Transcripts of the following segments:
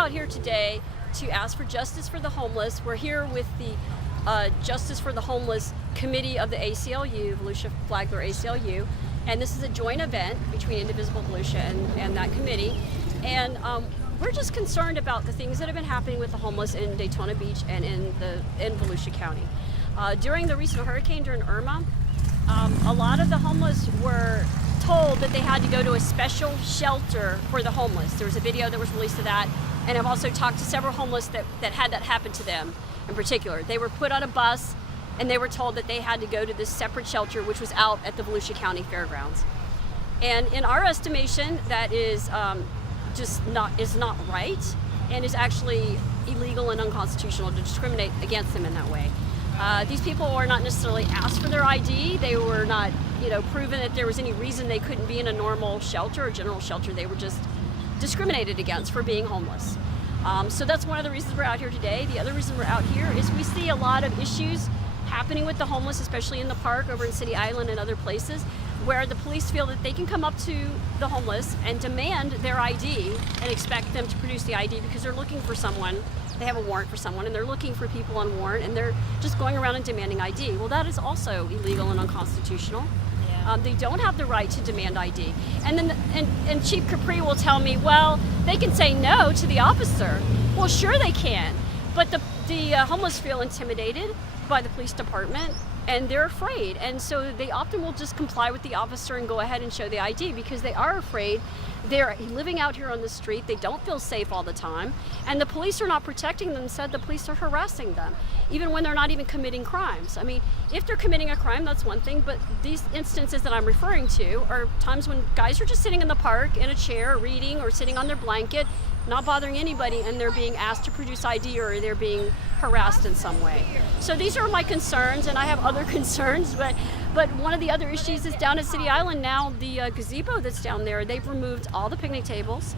out here today to ask for justice for the homeless. We're here with the Justice for the Homeless Committee of the ACLU, Volusia Flagler ACLU, and this is a joint event between Indivisible Volusia and that committee. And we're just concerned about the things that have been happening with the homeless in Daytona Beach and in Volusia County. During the recent hurricane, during Irma, a lot of the homeless were told that they had to go to a special shelter for the homeless. There was a video that was released of that, and I've also talked to several homeless that had that happen to them in particular. They were put on a bus and they were told that they had to go to this separate shelter, which was out at the Volusia County Fairgrounds. And in our estimation, that is not right, and is actually illegal and unconstitutional to discriminate against them in that way. These people were not necessarily asked for their ID. They were not, proven that there was any reason they couldn't be in a normal shelter or general shelter. They were just discriminated against for being homeless. So that's one of the reasons we're out here today. The other reason we're out here is we see a lot of issues happening with the homeless, especially in the park over in City Island and other places, where the police feel that they can come up to the homeless and demand their ID and expect them to produce the ID because they're looking for someone. They have a warrant for someone and they're looking for people on warrant and they're just going around and demanding ID. Well, that is also illegal and unconstitutional. Yeah. They don't have the right to demand ID. And then and Chief Capri will tell me, well, they can say no to the officer. Well, sure they can, but the homeless feel intimidated by the police department and they're afraid, and so they often will just comply with the officer and go ahead and show the ID because they are afraid. They're living out here on the street, they don't feel safe all the time, and the police are not protecting them. Instead, the police are harassing them, even when they're not even committing crimes. I mean, if they're committing a crime, that's one thing, but these instances that I'm referring to are times when guys are just sitting in the park in a chair, reading or sitting on their blanket, not bothering anybody, and they're being asked to produce ID or they're being harassed in some way. So these are my concerns, and I have other concerns, but one of the other issues is down at City Island now, the gazebo that's down there, they've removed all the picnic tables,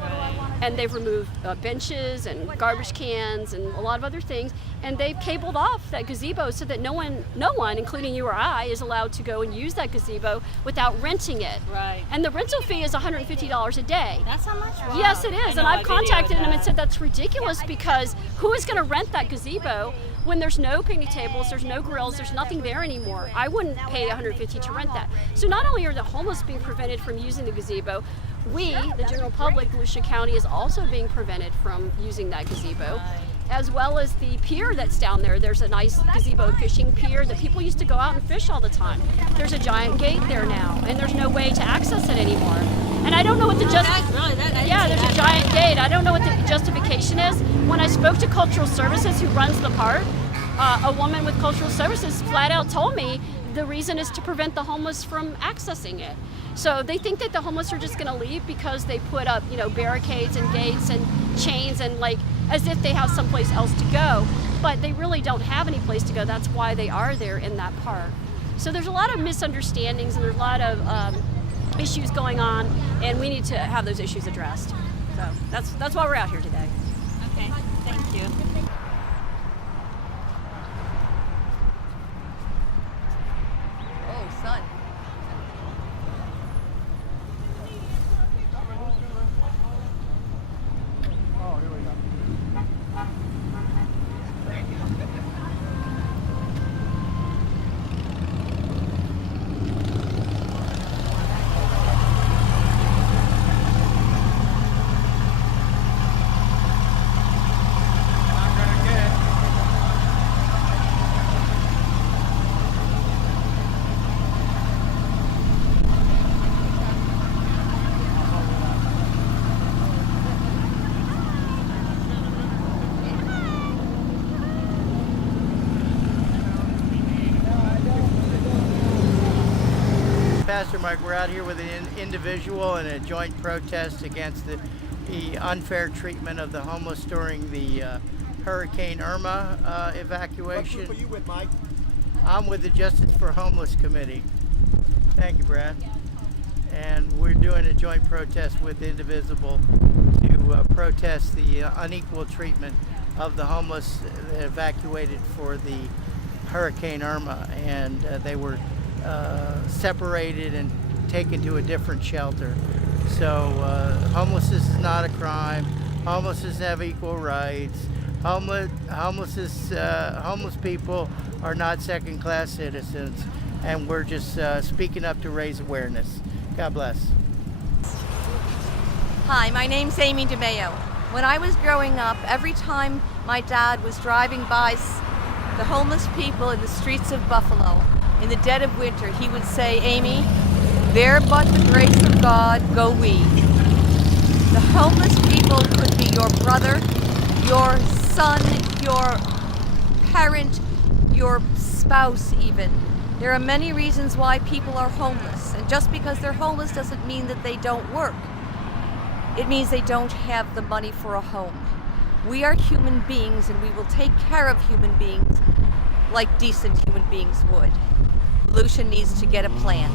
and they've removed benches and garbage cans and a lot of other things, and they've cabled off that gazebo so that no one, including you or I, is allowed to go and use that gazebo without renting it. Right. And the rental fee is $150 a day. That's how much? Wow. Yes, it is, and I've contacted them and said that's ridiculous because who is going to rent that gazebo when there's no picnic tables, there's no grills, there's nothing there anymore? I wouldn't pay $150 to rent that. So not only are the homeless being prevented from using the gazebo, we, the general public, Volusia County, is also being prevented from using that gazebo, as well as the pier that's down there. There's a nice gazebo fishing pier that people used to go out and fish all the time. There's a giant gate there now, and there's no way to access it anymore. And I don't know what the there's a giant gate. I don't know what the justification is. When I spoke to Cultural Services, who runs the park, a woman with Cultural Services flat out told me the reason is to prevent the homeless from accessing it. So they think that the homeless are just going to leave because they put up, barricades and gates and chains and as if they have someplace else to go. But they really don't have any place to go. That's why they are there in that park. So there's a lot of misunderstandings and there's a lot of issues going on, and we need to have those issues addressed. So that's why we're out here today. Okay, thank you. Oh, son. Oh, here we go. Pastor Mike, we're out here with an individual in a joint protest against the unfair treatment of the homeless during the Hurricane Irma evacuation. What group are you with, Mike? I'm with the Justice for Homeless Committee. Thank you, Brad. And we're doing a joint protest with Indivisible to protest the unequal treatment of the homeless evacuated for the Hurricane Irma, and they were separated and taken to a different shelter. So homelessness is not a crime. Homeless have equal rights. Homeless people are not second-class citizens, and we're just speaking up to raise awareness. God bless. Hi, my name's Amy DeMayo. When I was growing up, every time my dad was driving by the homeless people in the streets of Buffalo in the dead of winter, he would say, "Amy, there but the grace of God go we." The homeless people could be your brother, your son, your parent, your spouse even. There are many reasons why people are homeless, and just because they're homeless doesn't mean that they don't work. It means they don't have the money for a home. We are human beings, and we will take care of human beings like decent human beings would. Volusia needs to get a plan.